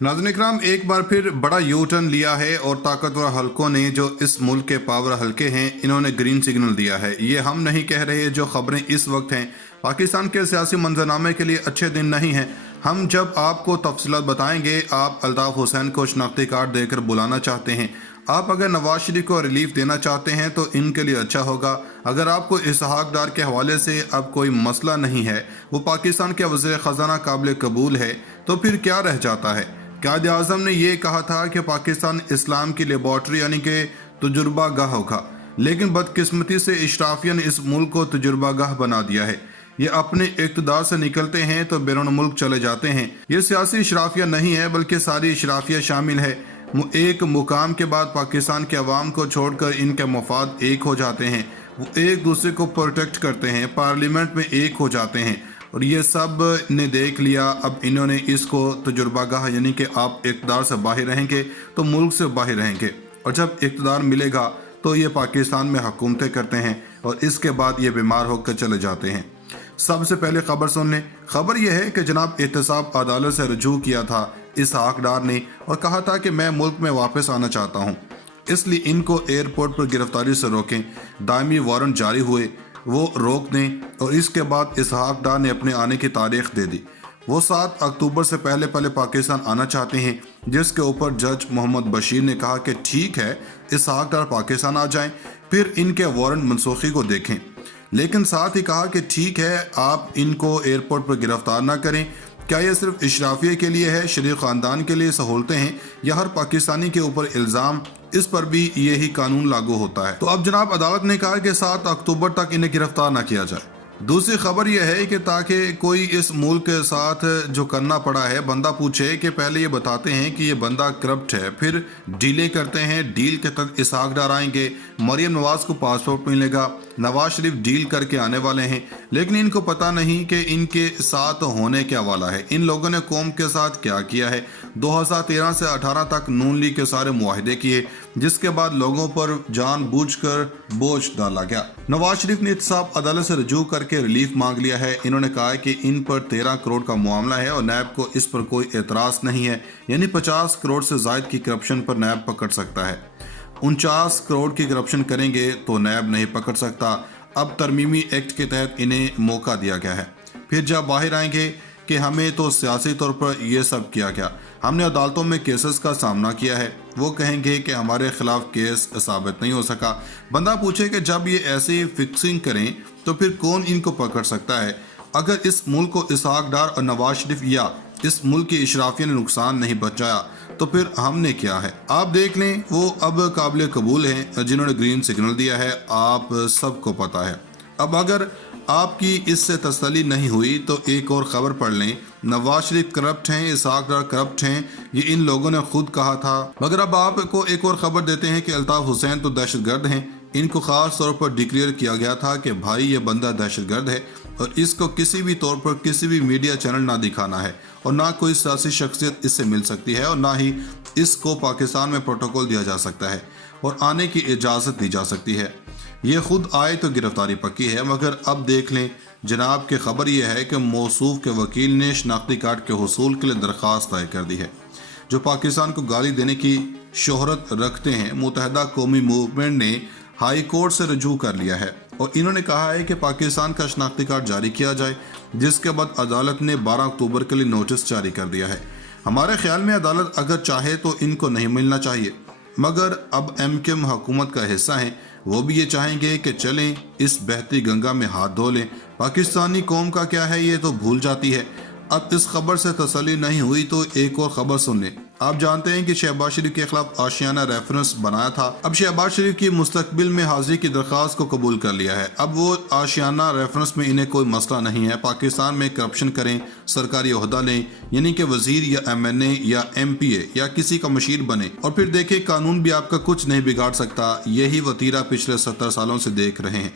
नाज़रीन इकराम, एक बार फिर बड़ा यू टर्न लिया है और ताकतवर हलकों ने जो इस मुल्क के पावर हलके हैं इन्होंने ग्रीन सिग्नल दिया है। ये हम नहीं कह रहे, जो खबरें इस वक्त हैं पाकिस्तान के सियासी मंजरनामे के लिए अच्छे दिन नहीं हैं। हम जब आपको तफसीलात बताएंगे। आप अल्ताफ़ हुसैन को शनाख्ती कार्ड देकर बुलाना चाहते हैं। आप अगर नवाज शरीफ को रिलीफ देना चाहते हैं तो इनके लिए अच्छा होगा। अगर आपको इसहाक डार के हवाले से अब कोई मसला नहीं है, वो पाकिस्तान के वज़ीर ख़जाना काबिल कबूल है, तो फिर क्या रह जाता है। कायद आज़म ने यह कहा था कि पाकिस्तान इस्लाम की लेबॉर्ट्री यानी कि तजुर्बा गाह होगा, लेकिन बदकिस्मती से इशराफिया ने इस मुल्क को तजुर्बा गाह बना दिया है। ये अपने इक़्तिदार से निकलते हैं तो बैरून मुल्क चले जाते हैं। ये सियासी इशराफिया नहीं है, बल्कि सारी इशराफिया शामिल है। एक मुकाम के बाद पाकिस्तान के अवाम को छोड़कर इनके मफाद एक हो जाते हैं। वो एक दूसरे को प्रोटेक्ट करते हैं, पार्लियामेंट में एक हो जाते हैं, और ये सब ने देख लिया। अब इन्होंने इसको तजुर्बागाह यानी कि आप इक़्तिदार से बाहर रहेंगे तो मुल्क से बाहर रहेंगे, और जब इक़्तिदार मिलेगा तो ये पाकिस्तान में हुकूमतें करते हैं और इसके बाद ये बीमार होकर चले जाते हैं। सबसे पहले खबर सुन लें। खबर यह है कि जनाब एहतसाब अदालत से रजू किया था इसहाक डार ने और कहा था कि मैं मुल्क में वापस आना चाहता हूँ, इसलिए इनको एयरपोर्ट पर गिरफ्तारी से रोकें। दायमी वारंट जारी हुए, वो रोक दें, और इसके बाद इसहाक डार ने अपने आने की तारीख दे दी। वो 7 अक्टूबर से पहले पाकिस्तान आना चाहते हैं, जिसके ऊपर जज मोहम्मद बशीर ने कहा कि ठीक है, इसहाक डार पाकिस्तान आ जाएं, फिर इनके वारंट मनसूखी को देखें। लेकिन साथ ही कहा कि ठीक है, आप इनको एयरपोर्ट पर गिरफ्तार ना करें। क्या यह सिर्फ इशराफिया के लिए है, शरीफ ख़ानदान के लिए सहूलतें हैं, या हर पाकिस्तानी के ऊपर इल्ज़ाम, इस पर भी यही कानून लागू होता है। तो अब जनाब अदालत ने कहा कि 7 अक्टूबर तक इन्हें गिरफ्तार ना किया जाए। दूसरी खबर यह है कि ताकि कोई इस मुल्क के साथ जो करना पड़ा है, बंदा पूछे कि पहले ये बताते हैं कि ये बंदा करप्ट है, फिर डीलें करते हैं, डील के तहत इसहाक डार आएंगे, मरियम नवाज को पासपोर्ट मिलेगा, नवाज शरीफ डील करके आने वाले हैं, लेकिन इनको पता नहीं कि इनके साथ होने क्या वाला है। इन लोगों ने कौम के साथ क्या किया है। 2013 से 18 तक नून लीग के सारे मुआहदे किए, जिसके बाद लोगों पर जानबूझकर बोझ डाला गया। नवाज शरीफ ने एहतसाब अदालत से रजू करके रिलीफ मांग लिया है। इन्होंने कहा है कि इन पर 13 करोड़ का मामला है और नैब को इस पर कोई एतराज़ नहीं है, यानी 50 करोड़ से ज़ायद की करप्शन पर नैब पकड़ सकता है। 49 करोड़ की करप्शन करेंगे तो नैब नहीं पकड़ सकता। अब तरमीमी एक्ट के तहत इन्हें मौका दिया गया है। फिर जब बाहर आएंगे कि हमें तो सियासी तौर पर यह सब किया गया, हमने अदालतों में केसेस का सामना किया है, वो कहेंगे कि हमारे खिलाफ केस साबित नहीं हो सका। बंदा पूछे कि जब ये ऐसी फिक्सिंग करें तो फिर कौन इनको पकड़ सकता है। अगर इस मुल्क को इसहाक डार और नवाज शरीफ या इस मुल्क की इशराफिया ने नुकसान नहीं बचाया तो फिर हमने क्या है। आप देख लें, वो अब काबिल कबूल हैं जिन्होंने ग्रीन सिग्नल दिया है, आप सबको पता है। अब अगर आपकी इससे तसल्ली नहीं हुई तो एक और ख़बर पढ़ लें। नवाज शरीफ करप्ट हैं, इसहाक डार करप्ट हैं, ये इन लोगों ने खुद कहा था। मगर अब आपको एक और ख़बर देते हैं कि अल्ताफ़ हुसैन तो दहशतगर्द हैं। इनको ख़ास तौर पर डिक्लेयर किया गया था कि भाई ये बंदा दहशतगर्द है और इसको किसी भी तौर पर किसी भी मीडिया चैनल ना दिखाना है, और ना कोई सियासी शख्सियत इससे मिल सकती है, और ना ही इसको पाकिस्तान में प्रोटोकॉल दिया जा सकता है और आने की इजाज़त दी जा सकती है। ये खुद आए तो गिरफ्तारी पक्की है। मगर अब देख लें जनाब की खबर यह है कि मौसूफ के वकील ने शनाख्ती कार्ड के हुसूल के लिए दरख्वास्त दायर कर दी है। जो पाकिस्तान को गाली देने की शोहरत रखते हैं, मुत्तहदा कौमी मूवमेंट ने हाई कोर्ट से रजू कर लिया है और इन्होंने कहा है कि पाकिस्तान का शनाख्ती कार्ड जारी किया जाए, जिसके बाद अदालत ने 12 अक्टूबर के लिए नोटिस जारी कर दिया है। हमारे ख्याल में अदालत अगर चाहे तो इनको नहीं मिलना चाहिए, मगर अब MKM हुकूमत का हिस्सा हैं, वो भी ये चाहेंगे कि चलें इस बहती गंगा में हाथ धो लें। पाकिस्तानी कौम का क्या है ये तो भूल जाती है। अब इस खबर से तसल्ली नहीं हुई तो एक और खबर सुन लें। आप जानते हैं कि शहबाज शरीफ के खिलाफ आशियाना रेफरेंस बनाया था। अब शहबाज शरीफ की मुस्तकबिल में हाजिरी की दरख्वास्त को कबूल कर लिया है। अब वो आशियाना रेफरेंस में इन्हें कोई मसला नहीं है। पाकिस्तान में करप्शन करें, सरकारी ओहदा लें, यानी कि वजीर या MNA या MPA या किसी का मशीर बने, और फिर देखें कानून भी आपका कुछ नहीं बिगाड़ सकता। यही वतीरा पिछले 70 सालों से देख रहे हैं।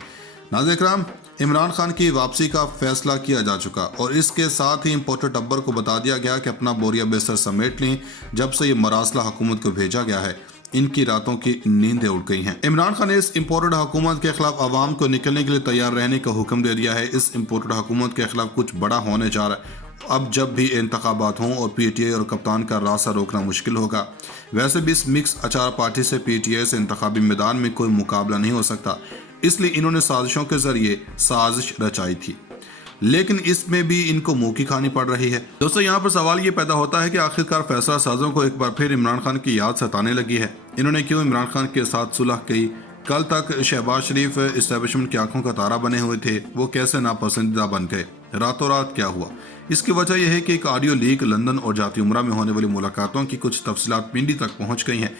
नाज़रीन इकराम, इमरान खान की वापसी का फैसला किया जा चुका और इसके साथ ही इम्पोर्टर टब्बर को बता दिया गया कि अपना बोरिया बिस्तर समेट लें। जब से ये मरासला हुकूमत को भेजा गया है, इनकी रातों की नींदें उड़ गई हैं। इमरान खान ने इस इम्पोर्टेड हुकूमत के खिलाफ आवाम को निकलने के लिए तैयार रहने का हुक्म दे दिया है। इस इम्पोर्टेड हुकूमत के खिलाफ कुछ बड़ा होने जा रहा है अब जब भी इंतखाबात हों और PTI और कप्तान का रास्ता रोकना मुश्किल होगा। वैसे भी इस मिक्स अचार पार्टी से PTI से इंतखाबी मैदान में कोई मुकाबला नहीं हो सकता, इसलिए इन्होंने साजिशों के जरिए साजिश रचाई थी, लेकिन इसमें भी इनको मुंह की खानी पड़ रही है। दोस्तों, यहाँ पर सवाल ये पैदा होता है कि आखिरकार फैसला साजों को एक बार फिर इमरान खान की याद सताने लगी है। इन्होंने क्यों इमरान खान के साथ सुलह की? कल तक शहबाज शरीफ इस्टेब्लिशमेंट की आंखों का तारा बने हुए थे, वो कैसे नापसंदीदा बन गए? रातों रात क्या हुआ? इसकी वजह यह है कि एक ऑडियो लीक लंदन और जाती उमरा में होने वाली मुलाकातों की कुछ तफसीलात पिंडी तक पहुंच गई हैं,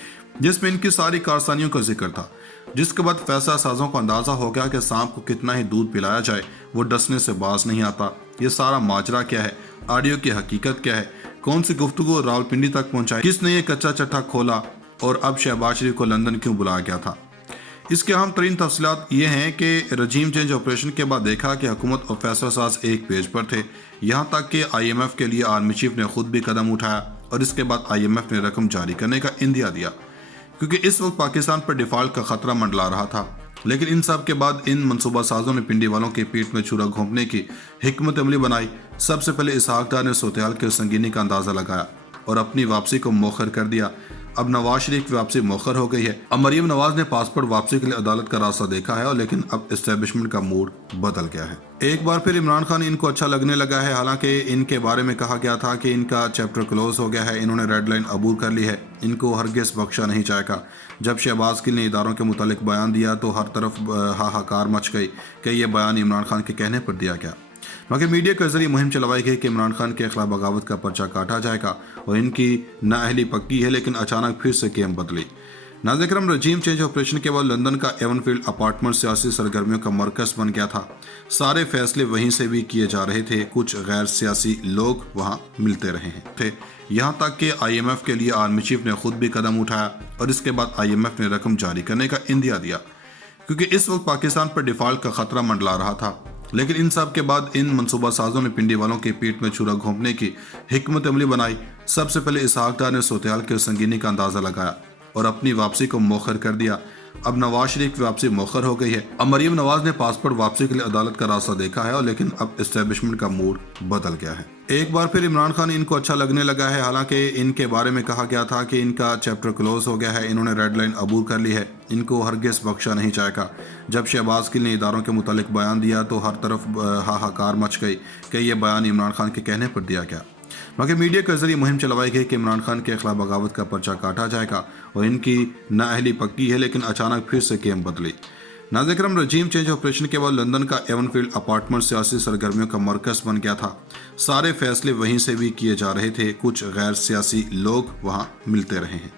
जिसमें इनकी सारी कारस्तानियों का जिक्र था, जिसके बाद फैसला साजों को अंदाजा हो गया कि सांप को कितना ही दूध पिलाया जाए वो डसने से बाज नहीं आता। ये सारा माजरा क्या है? ऑडियो की हकीकत क्या है? कौन सी गुफ्तगू रावलपिंडी तक पहुंचाई? किसने ये कच्चा चट्टा खोला? और अब शहबाज शरीफ को लंदन क्यों बुलाया गया था? इसके अहम तरीन तफसीलात ये हैं कि रजीम चेंज ऑपरेशन के बाद देखा कि हुकूमत और फैसला साज एक पेज पर थे। यहाँ तक कि IMF के लिए आर्मी चीफ ने खुद भी कदम उठाया और इसके बाद IMF ने रकम जारी करने का इंदिया दिया, क्योंकि इस वक्त पाकिस्तान पर डिफॉल्ट का खतरा मंडला रहा था। लेकिन इन सब के बाद इन मनसूबा साजों ने पिंडी वालों की पीठ में छुरा घोंपने की हिकमत अमली बनाई। सबसे पहले इसहाक डार ने सूरत-ए-हाल की संगीनी का अंदाजा लगाया और अपनी वापसी को मौखर कर दिया। अब नवाज शरीफ की वापसी मौखर हो गई है। अब मरीम नवाज ने पासपोर्ट वापसी के लिए अदालत का रास्ता देखा है, और लेकिन अब एस्टेब्लिशमेंट का मूड बदल गया है। एक बार फिर इमरान खान इनको अच्छा लगने लगा है। हालांकि इनके बारे में कहा गया था कि इनका चैप्टर क्लोज हो गया है, इन्होंने रेड लाइन अबूर कर ली है, इनको हरगिज़ बख्शा नहीं जाएगा। जब शहबाज गिल ने इदारों के मुतालिक बयान दिया तो हर तरफ हाहाकार मच गई कि यह बयान इमरान खान के कहने पर दिया गया। मगर मीडिया के जरिए मुहिम चलवाई गई कि इमरान खान के खिलाफ बगावत का पर्चा काटा जाएगा और इनकी नाअहली पक्की है, लेकिन अचानक फिर से गेम बदली। नाज़िर रजीम चेंज ऑपरेशन के बाद लंदन का एवनफील्ड अपार्टमेंट सियासी सरगर्मियों का मरकज बन गया था। सारे फैसले वहीं से भी किए जा रहे थे। कुछ गैर सियासी लोग वहां मिलते रहे थे। यहाँ तक कि IMF के लिए आर्मी चीफ ने खुद भी कदम उठाया और इसके बाद IMF ने रकम जारी करने का इंदिया दिया, क्योंकि इस वक्त पाकिस्तान पर डिफॉल्ट का खतरा मंडला रहा था। लेकिन इन सब के बाद इन मनसूबा साजों ने पिंडी वालों की पीठ में छुरा घोंपने की हिकमत अमली बनाई। सबसे पहले इसहाक डार ने सूरत-ए-हाल की संगीनी का अंदाजा लगाया और अपनी वापसी को मौखर कर दिया। अब नवाज शरीफ की वापसी मौखर हो गई है। अब मरीम नवाज ने पासपोर्ट वापसी के लिए अदालत का रास्ता देखा है, और लेकिन अब एस्टेब्लिशमेंट का मूड बदल गया है। एक बार फिर इमरान खान इनको अच्छा लगने लगा है। हालांकि इनके बारे में कहा गया था कि इनका चैप्टर क्लोज हो गया है, इन्होंने रेड लाइन अबूर कर ली है, इनको हरगिज़ बख्शा नहीं जाएगा। जब शहबाज गिल ने इदारों के मुतालिक बयान दिया तो हर तरफ हाहाकार मच गई कि यह बयान इमरान खान के कहने पर दिया गया। मगर मीडिया के जरिए मुहिम चलवाई गई कि इमरान खान के खिलाफ बगावत का पर्चा काटा जाएगा और इनकी नाअहली पक्की है, लेकिन अचानक फिर से गेम बदली। नाज़िर रजीम चेंज ऑपरेशन के बाद लंदन का एवनफील्ड अपार्टमेंट सियासी सरगर्मियों का मरकज बन गया था। सारे फैसले वहीं से भी किए जा रहे थे। कुछ गैर सियासी लोग वहां मिलते रहे हैं।